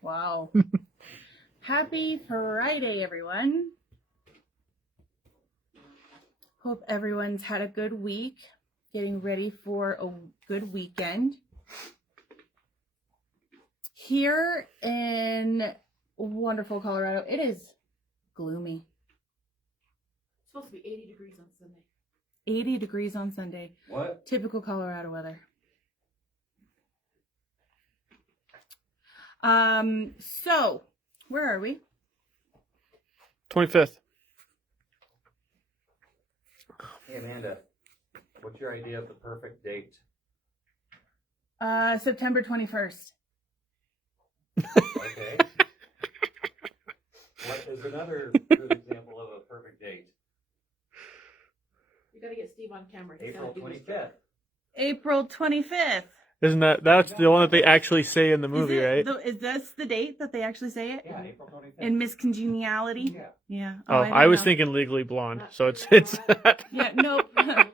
Wow. Happy Friday, everyone. Hope everyone's had a good week, getting ready for a good weekend. Here in wonderful Colorado, it is gloomy. It's supposed to be 80 degrees on Sunday. 80 degrees on Sunday. What? Typical Colorado weather. So where are we? 25th. Hey, Amanda, what's your idea of the perfect date? September 21st. Okay. What is another good example of a perfect date? You gotta get Steve on camera. He's April gotta do this. 25th. April 25th. Isn't that's the one that they actually say in the movie, right? Is this the date that they actually say it? Yeah, April 25th. In Miss Congeniality? Yeah. Yeah. Oh, I was thinking Legally Blonde, so it's Yeah, nope. I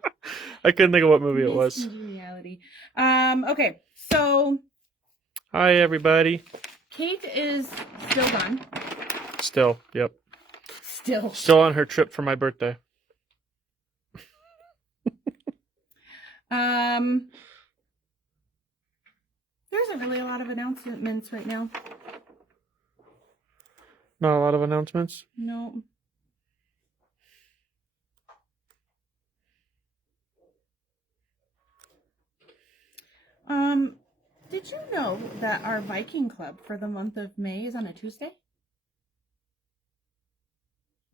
couldn't think of what movie it Miss was. Congeniality. Okay, so Hi, everybody. Kate is still gone. Still, yep. Still. On her trip for my birthday. There isn't really a lot of announcements right now. Not a lot of announcements. No. Did you know that our Viking Club for the month of May is on a Tuesday?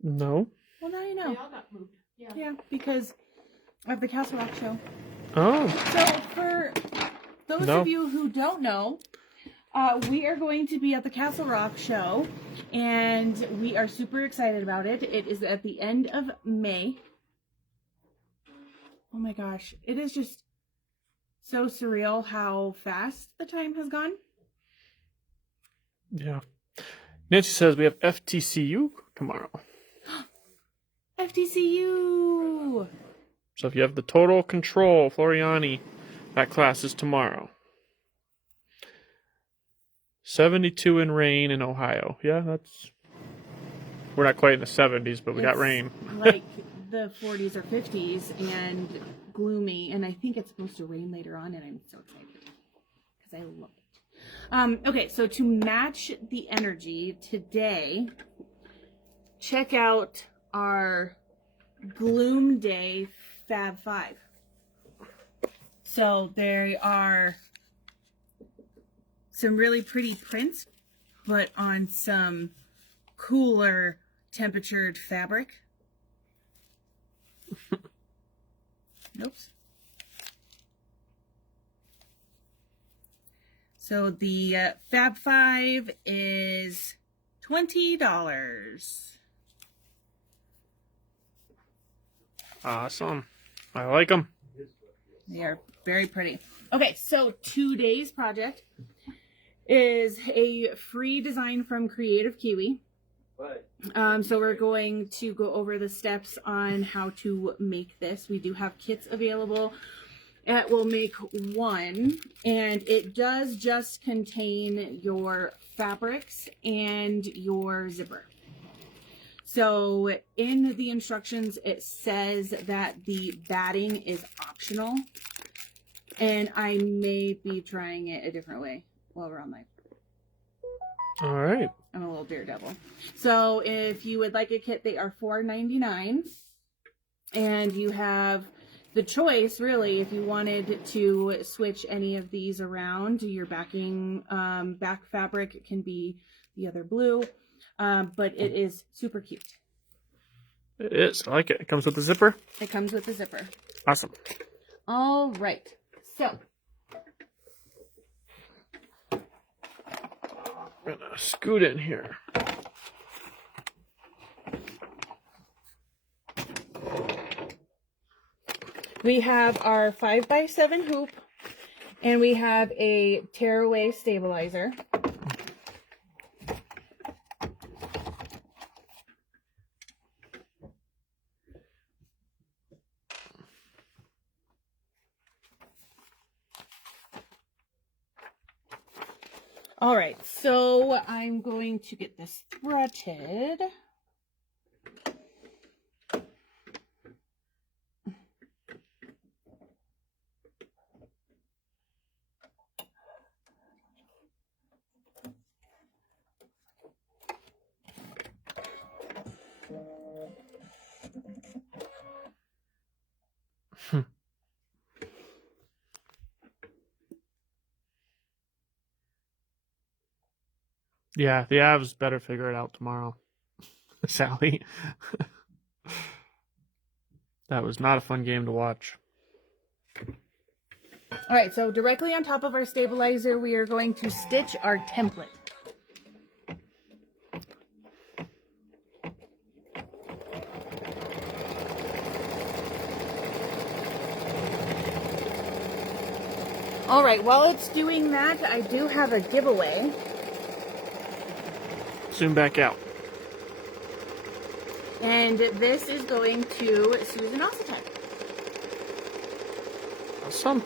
No. Well, now you They know. all got moved. Yeah. Yeah, because of the Castle Rock show. Oh. So for those No. of you who don't know, we are going to be at the Castle Rock show, and we are super excited about it. It is at the end of May. Oh my gosh, it is just so surreal how fast the time has gone. Yeah. Nancy says we have FTCU tomorrow. FTCU! So if you have the Total Control Floriani, that class is tomorrow. 72 in rain in Ohio. Yeah, we're not quite in the 70s, but we got rain. Like the 40s or 50s and gloomy, and I think it's supposed to rain later on, and I'm so excited because I love it. Okay, so to match the energy today, check out our Gloom Day Fab 5. So there are some really pretty prints, but on some cooler temperatured fabric. Oops. So the Fab 5 is $20. Awesome. I like them. They are very pretty. Okay, so today's project is a free design from Creative Kiwi. So we're going to go over the steps on how to make this. We do have kits available. We'll make one, and it does just contain your fabrics and your zipper. So in the instructions, it says that the batting is optional, and I may be trying it a different way while we're on live. All right. I'm a little daredevil. So if you would like a kit, they are $4.99, and you have the choice, really, if you wanted to switch any of these around. Your backing back fabric can be the other blue, but it is super cute. It is. I like it. It comes with the zipper. It comes with the zipper. Awesome. All right. So I'm gonna scoot in here. we have our 5x7 hoop, and we have a tearaway stabilizer. All right, so I'm going to get this threaded. Yeah, the Avs better figure it out tomorrow. Sally. That was not a fun game to watch. All right, so directly on top of our stabilizer, we are going to stitch our template. All right, while it's doing that, I do have a giveaway. Soon back out. And this is going to Susan Ossitek. Awesome.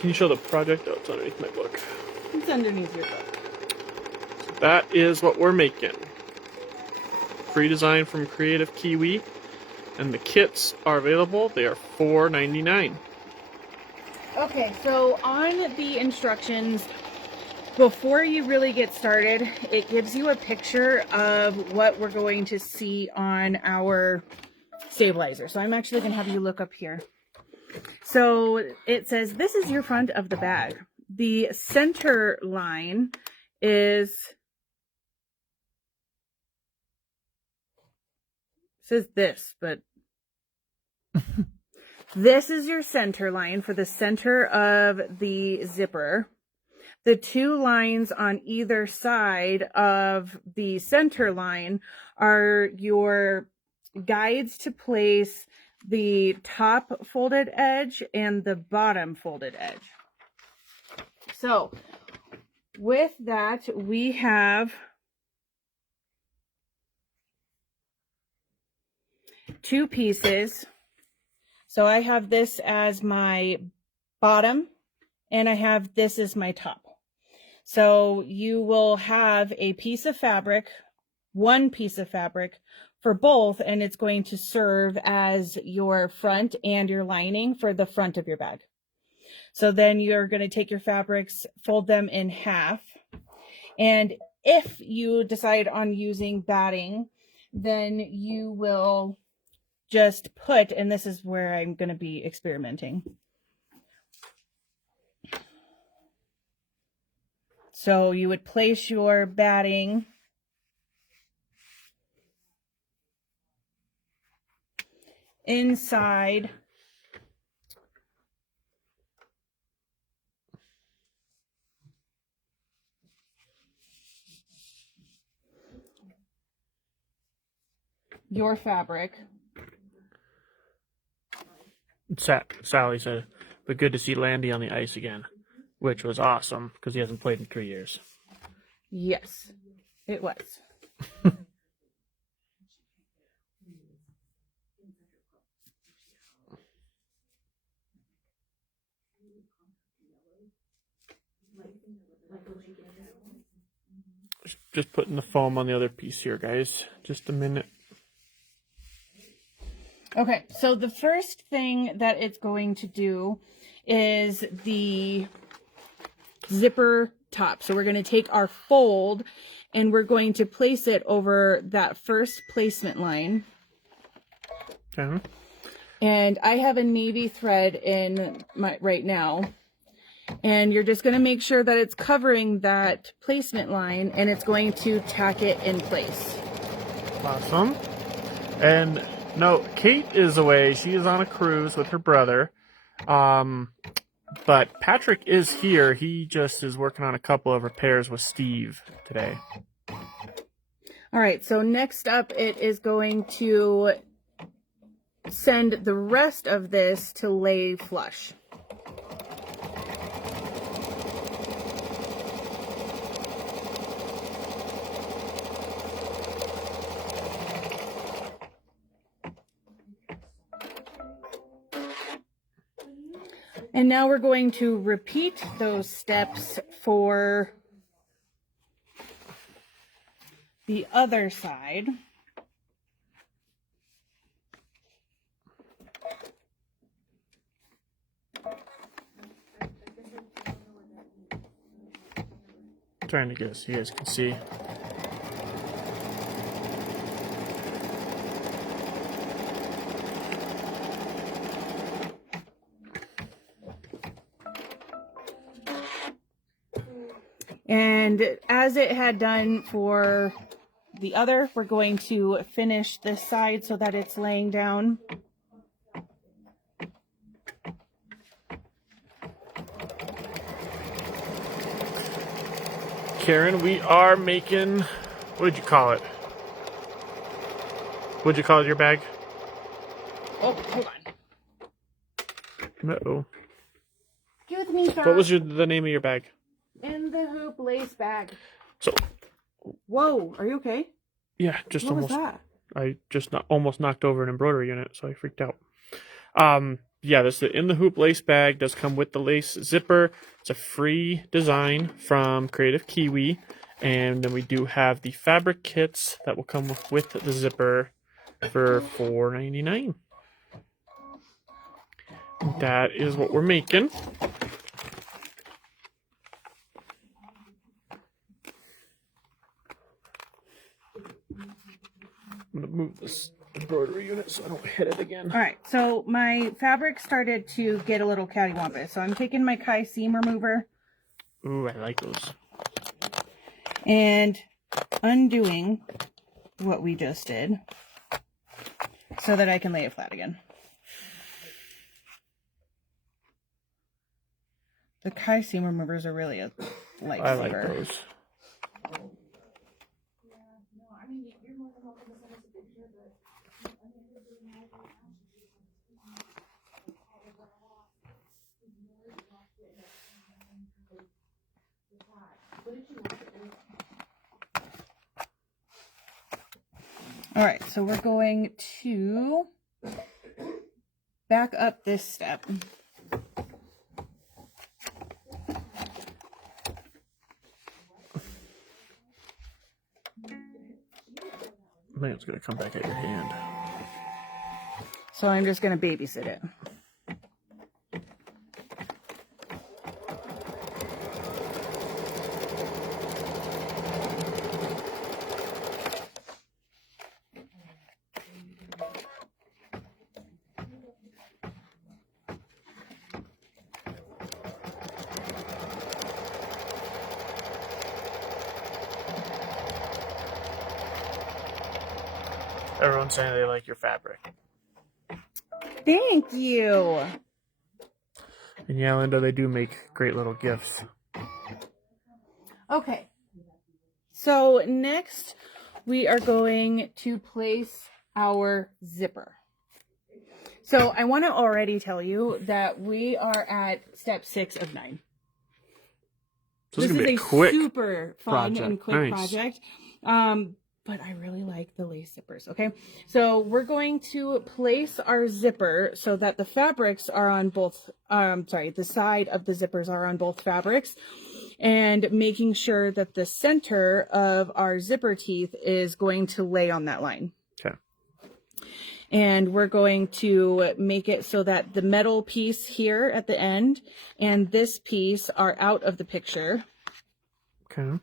Can you show the project? Oh, it's underneath my book. It's underneath your book. That is what we're making. Free design from Creative Kiwi. And the kits are available. They are $4.99. Okay, so on the instructions, before you really get started, it gives you a picture of what we're going to see on our stabilizer. So I'm actually going to have you look up here. So it says, this is your front of the bag. The center line is, it says this, but this is your center line for the center of the zipper. The two lines on either side of the center line are your guides to place the top folded edge and the bottom folded edge. So with that, we have two pieces. So I have this as my bottom and I have this as my top. So you will have a piece of fabric, one piece of fabric for both, and it's going to serve as your front and your lining for the front of your bag. So then you're going to take your fabrics, fold them in half. And if you decide on using batting, then you will just put, and this is where I'm going to be experimenting. So you would place your batting inside your fabric. Sally said, but good to see Landy on the ice again, which was awesome because he hasn't played in 3 years. Yes, it was. Just putting the foam on the other piece here, guys. Just a minute. Okay, so the first thing that it's going to do is the zipper top. So we're going to take our fold and we're going to place it over that first placement line. Okay. And I have a navy thread in my right now. And you're just going to make sure that it's covering that placement line and it's going to tack it in place. Awesome. And no, Kate is away. She is on a cruise with her brother. But Patrick is here. He just is working on a couple of repairs with Steve today. All right, so next up it is going to send the rest of this to lay flush. And now we're going to repeat those steps for the other side. Trying to get so you guys can see. And as it had done for the other, we're going to finish this side so that it's laying down. Karen, we are making, what did you call it? What'd you call it, your bag? Oh, hold on. Uh-oh. Excuse me, sir. What was the name of your bag? In the hoop lace bag. So, Whoa, are you okay? yeah, just What almost. was that? I just almost knocked over an embroidery unit, so I freaked out. Yeah, this the In the Hoop lace bag does come with the lace zipper. It's a free design from Creative Kiwi, and then we do have the fabric kits that will come with the zipper for $4.99. That is what we're making. I'm gonna move this embroidery unit so I don't hit it again. All right, so my fabric started to get a little cattywampus. So I'm taking my Kai seam remover. Ooh, I like those. And undoing what we just did so that I can lay it flat again. The Kai seam removers are really a lifesaver. I like those. All right, so we're going to back up this step. Man, it's gonna come back at your hand. So I'm just going to babysit it. Everyone's saying they like your fabric. Thank you. And yeah, Linda, they do make great little gifts. Okay. So next we are going to place our zipper. So I want to already tell you that we are at step 6 of 9. So this is gonna be a a quick super fun project. and quick Nice. project. But I really like the lace zippers. Okay, so we're going to place our zipper so that the fabrics are on both. The side of the zippers are on both fabrics, and making sure that the center of our zipper teeth is going to lay on that line. Okay. And we're going to make it so that the metal piece here at the end and this piece are out of the picture. Okay.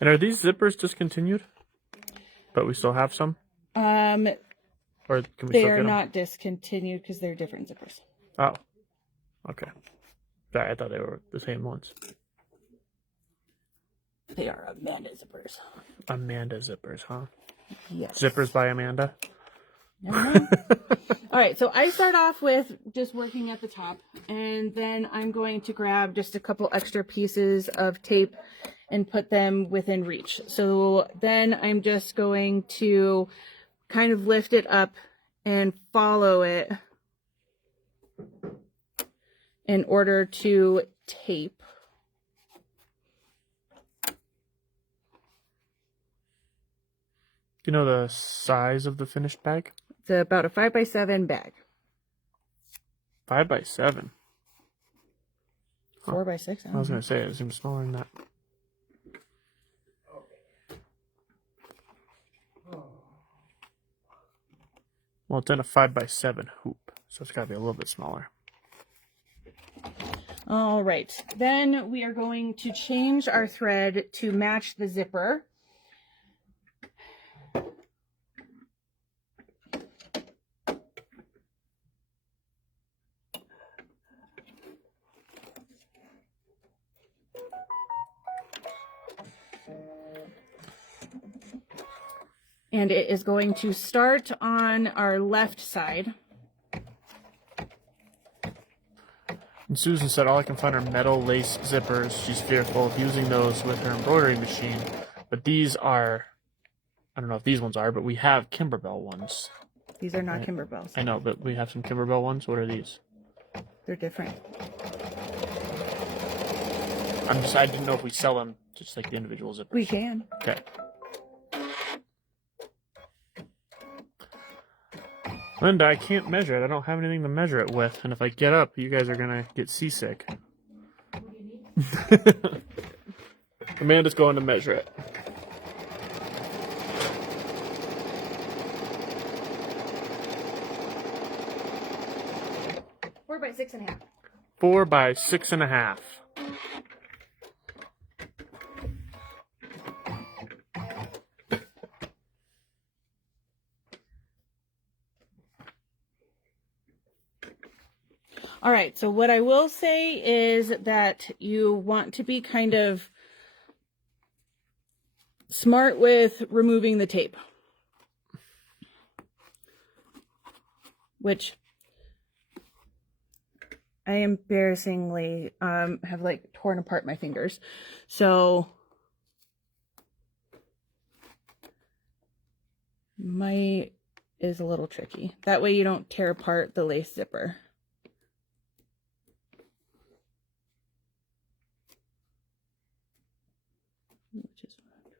And are these zippers discontinued? But we still have some? Or can we They still are get them? not discontinued because they're different zippers. Oh. Okay. Sorry, I thought they were the same ones. They are Amanda zippers. Amanda zippers, huh? Yes. Zippers by Amanda? Never mind. All right, so I start off with just working at the top, and then I'm going to grab just a couple extra pieces of tape and put them within reach. So then I'm just going to kind of lift it up and follow it in order to tape. Do you know the size of the finished bag? It's about a 5x7 bag. 5x7. 4x6. I was going to say, it seems smaller than that. Well, it's in a 5x7 hoop, so it's got to be a little bit smaller. All right. Then we are going to change our thread to match the zipper. And it is going to start on our left side. And Susan said all I can find are metal lace zippers. She's fearful of using those with her embroidery machine. But these are, I don't know if these ones are, but we have Kimberbell ones. These are not Right. Kimberbells. I know, but we have some Kimberbell ones. What are these? They're different. I didn't know if we sell them just like the individual zippers. We can. Okay. Linda, I can't measure it. I don't have anything to measure it with. And if I get up, you guys are going to get seasick. What do you need? Amanda's going to measure it. Four by 6.5. 4x6.5. All right, so what I will say is that you want to be kind of smart with removing the tape. Which I embarrassingly have like torn apart my fingers. So my is a little tricky. That way you don't tear apart the lace zipper. Which is what I'm doing.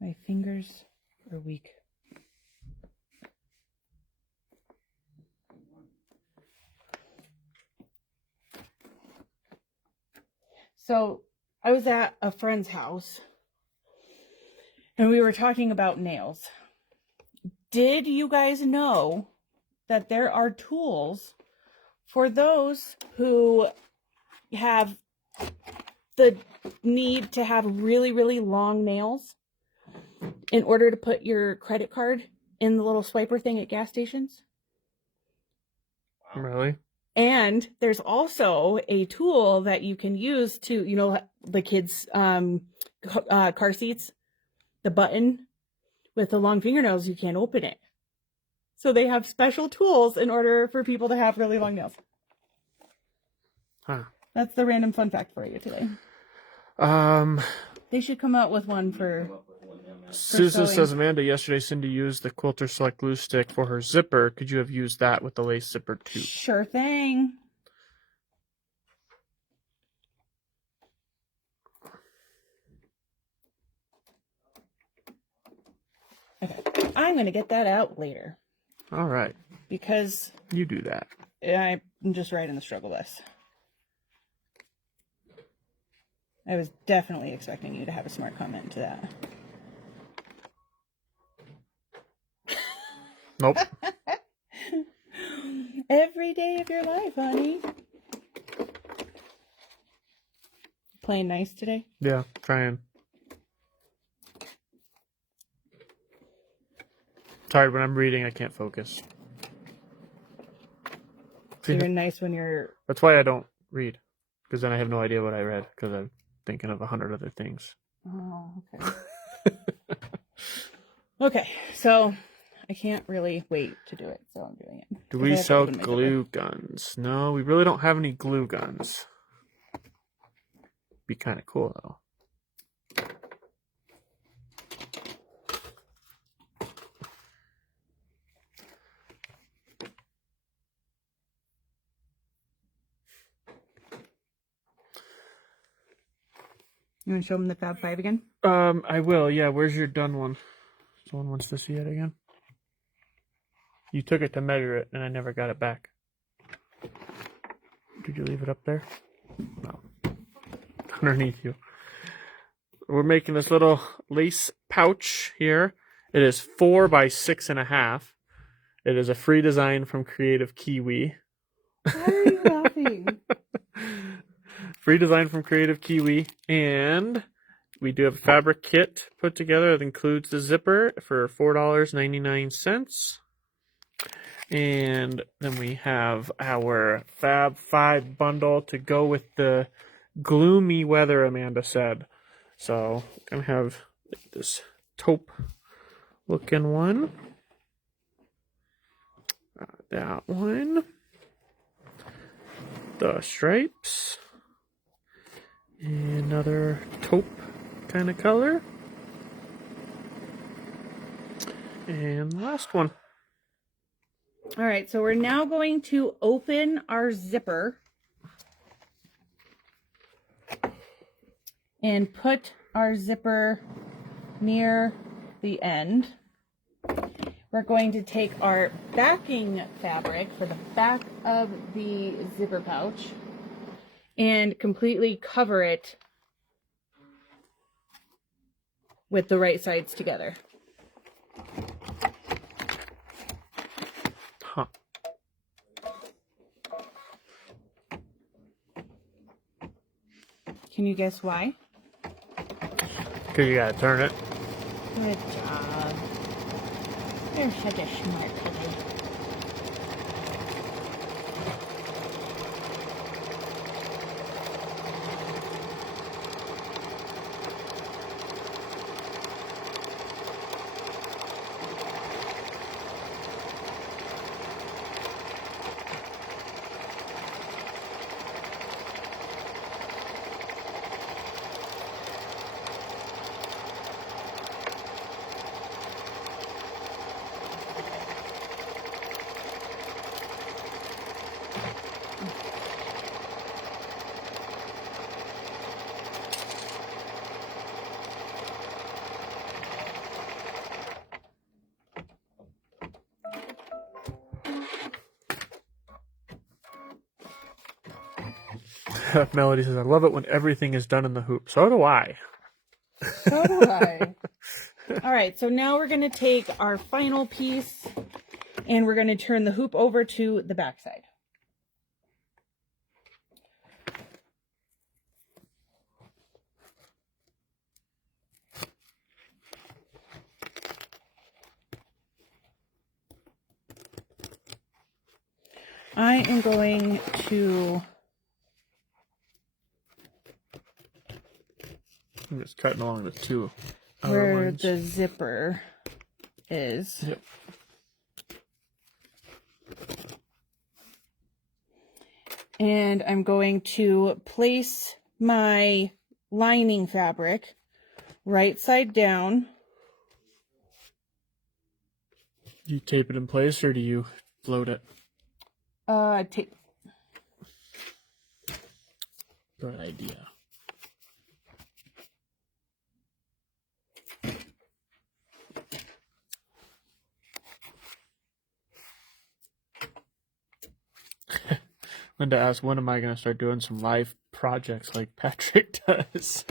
My fingers are weak. So I was at a friend's house and we were talking about nails. Did you guys know that there are tools for those who have the need to have really, really long nails in order to put your credit card in the little swiper thing at gas stations? Really? And there's also a tool that you can use to, you know, the kids' car seats, the button with the long fingernails, you can't open it. So they have special tools in order for people to have really long nails. Huh. That's the random fun fact for you today. They should come out with one for Susan sewing. says, Amanda, yesterday Cindy used the Quilter Select glue stick for her zipper. Could you have used that with the lace zipper too? Sure thing. Okay, I'm going to get that out later All right. because You do that. I'm just writing the struggle list. I was definitely expecting you to have a smart comment to that. Nope. Every day of your life, honey. Playing nice today? Yeah, trying. Sorry, when I'm reading, I can't focus. You're nice when you're... That's why I don't read. because then I have no idea what I read because I'm thinking of 100 other things. Oh, okay. Okay, so I can't really wait to do it, so I'm doing it. Do 'Cause I we have to sell open my glue guns? No, we really don't have any glue guns. Be kind of cool though. You want to show them the Fab 5 again? I will. Yeah, where's your done one? Someone wants to see it again. You took it to measure it, and I never got it back. Did you leave it up there? No. Underneath you. We're making this little lace pouch here. It is 4 by 6.5. It is a free design from Creative Kiwi. Why are you laughing? Free design from Creative Kiwi, and we do have a fabric kit put together that includes the zipper for $4.99. And then we have our Fab 5 bundle to go with the gloomy weather, Amanda said. So I'm going to have this taupe looking one. That one. The stripes. Another taupe kind of color. And the last one. All right, so we're now going to open our zipper and put our zipper near the end. We're going to take our backing fabric for the back of the zipper pouch and completely cover it with the right sides together. Huh. Can you guess why? Because you gotta turn it. Good job. You're such a smart kid. Melody says, I love it when everything is done in the hoop. So do I. So do I. All right, so now we're going to take our final piece and we're going to turn the hoop over to the back side. I am going to I'm just cutting along the two outer where lines. the zipper is. Yep. And I'm going to place my lining fabric right side down. Do you tape it in place or do you float it? Tape. Good idea. Linda asked, when am I going to start doing some live projects like Patrick does?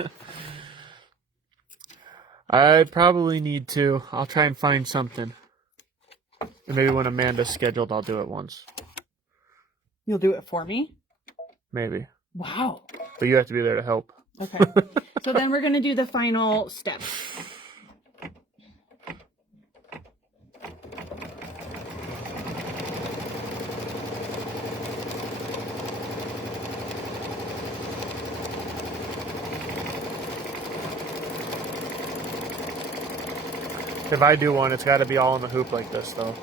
I probably need to. I'll try and find something. And maybe when Amanda's scheduled, I'll do it once. You'll do it for me? Maybe. Wow. But you have to be there to help. Okay. So then we're going to do the final step. If I do one, it's got to be all in the hoop like this, though.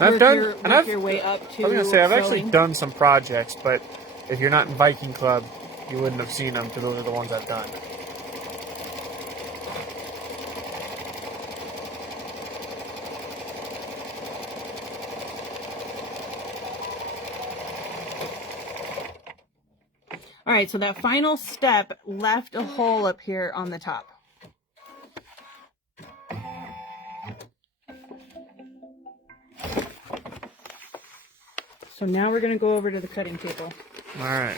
I've Work your way up to. I was gonna say I've actually sewing. done some projects, but if you're not in Viking Club, you wouldn't have seen them because those are the ones I've done. All right, so that final step left a hole up here on the top. So now we're going to go over to the cutting table. All right.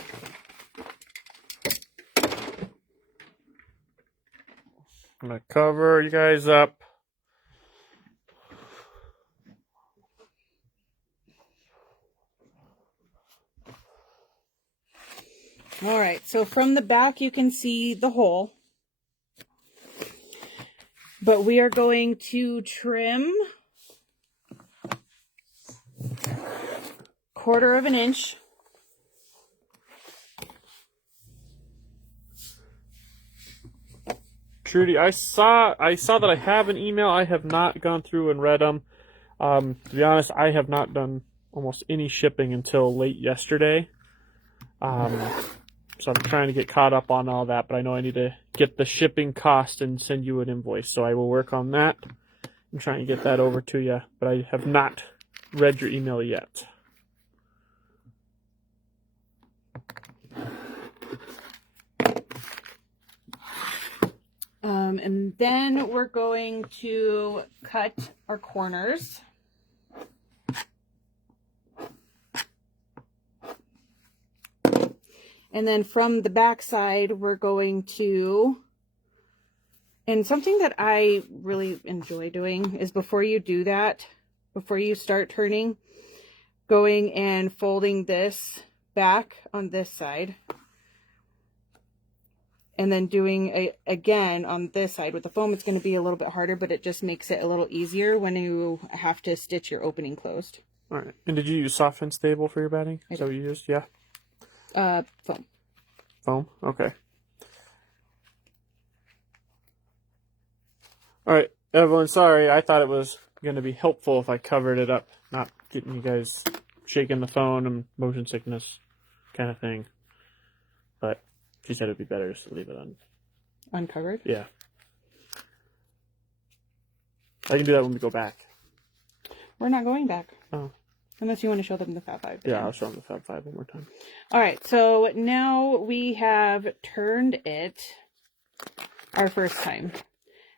I'm going to cover you guys up. All right, so from the back you can see the hole. But we are going to trim 1/4 of an inch. Trudy, I saw that I have an email. I have not gone through and read them. To be honest, I have not done almost any shipping until late yesterday. So I'm trying to get caught up on all that, but I know I need to get the shipping cost and send you an invoice. So I will work on that and try and get that over to you. But I have not read your email yet. And then we're going to cut our corners. And then from the back side, we're going to, and something that I really enjoy doing is before you do that, before you start turning, going and folding this back on this side. And then doing again on this side. With the foam, it's going to be a little bit harder, but it just makes it a little easier when you have to stitch your opening closed. All right. And did you use soft and stable for your batting? Is that what you used? Yeah. Foam. Foam? Okay. All right, Evelyn, sorry. I thought it was going to be helpful if I covered it up, not getting you guys shaking the phone and motion sickness kind of thing. But she said it'd be better just to leave it Uncovered? Yeah. I can do that when we go back. We're not going back. Oh. Unless you want to show them the Fab 5. Yeah, I'll show them the Fab 5 one more time. All right, so now we have turned it our first time.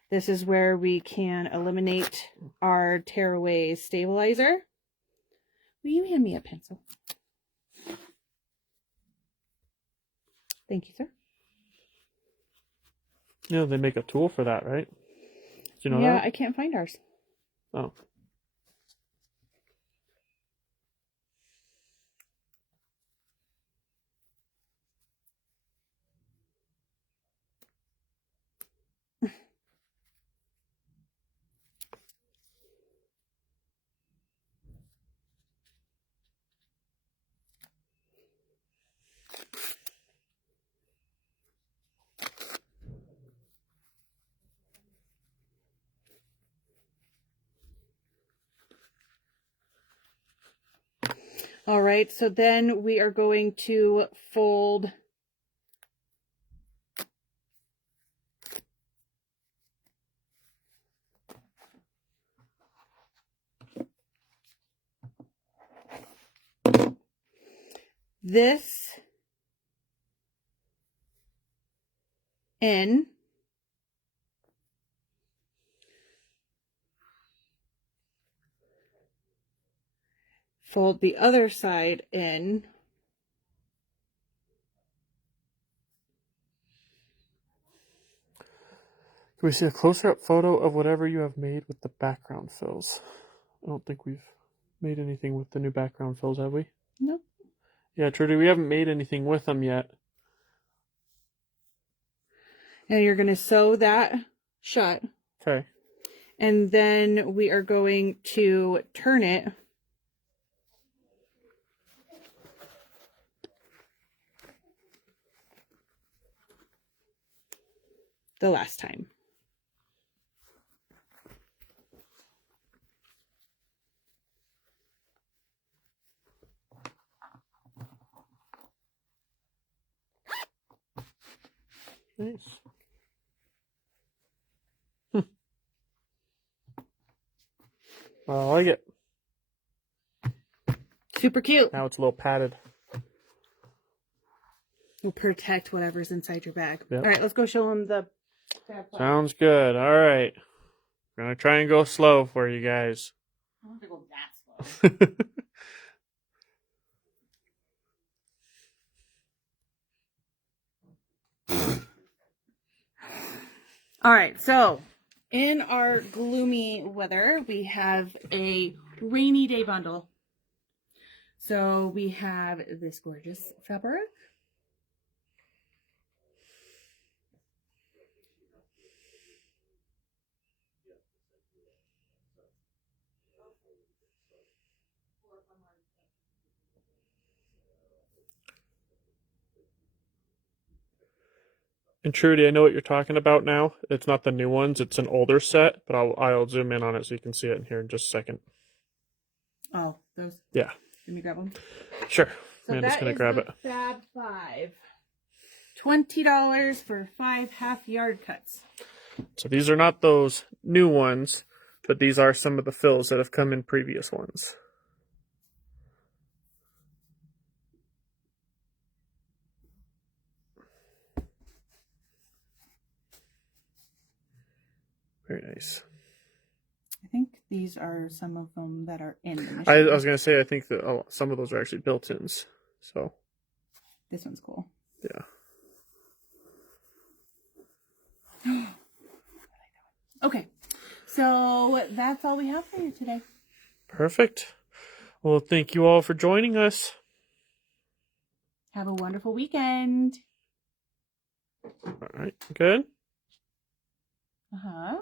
This is where we can eliminate our tearaway stabilizer. Will you hand me a pencil? Thank you, sir. Yeah, they make a tool for that, right? Do you know yeah, that? I can't find ours. Oh. All right, so then we are going to fold this in. Fold the other side in. Can we see a closer-up photo of whatever you have made with the background fills? I don't think we've made anything with the new background fills, have we? No. Yeah, Trudy, we haven't made anything with them yet. And you're going to sew that shut. Okay. And then we are going to turn it. the last time. Nice. I like it. Super cute. Now it's a little padded. Will protect whatever's inside your bag. Yep. All right, let's go show them the tab file. Sounds good. All right. We're going to try and go slow for you guys. I don't have to go that slow. All right, so in our gloomy weather, we have a rainy day bundle. So we have this gorgeous fabric. And Trudy, I know what you're talking about now. It's not the new ones. It's an older set, but I'll zoom in on it so you can see it in here in just a second. Oh, those. Yeah. Let me grab them. Sure. So Amanda's going to grab it. Fab 5. $20 for 5 half-yard cuts. So these are not those new ones, but these are some of the fills that have come in previous ones. Very nice. I think these are some of them that are in the machine. I was going to say, I think that some of those are actually built-ins. So This one's cool. yeah. Okay, so that's all we have for you today. Perfect. Well, thank you all for joining us. Have a wonderful weekend. All right. Good. Uh-huh.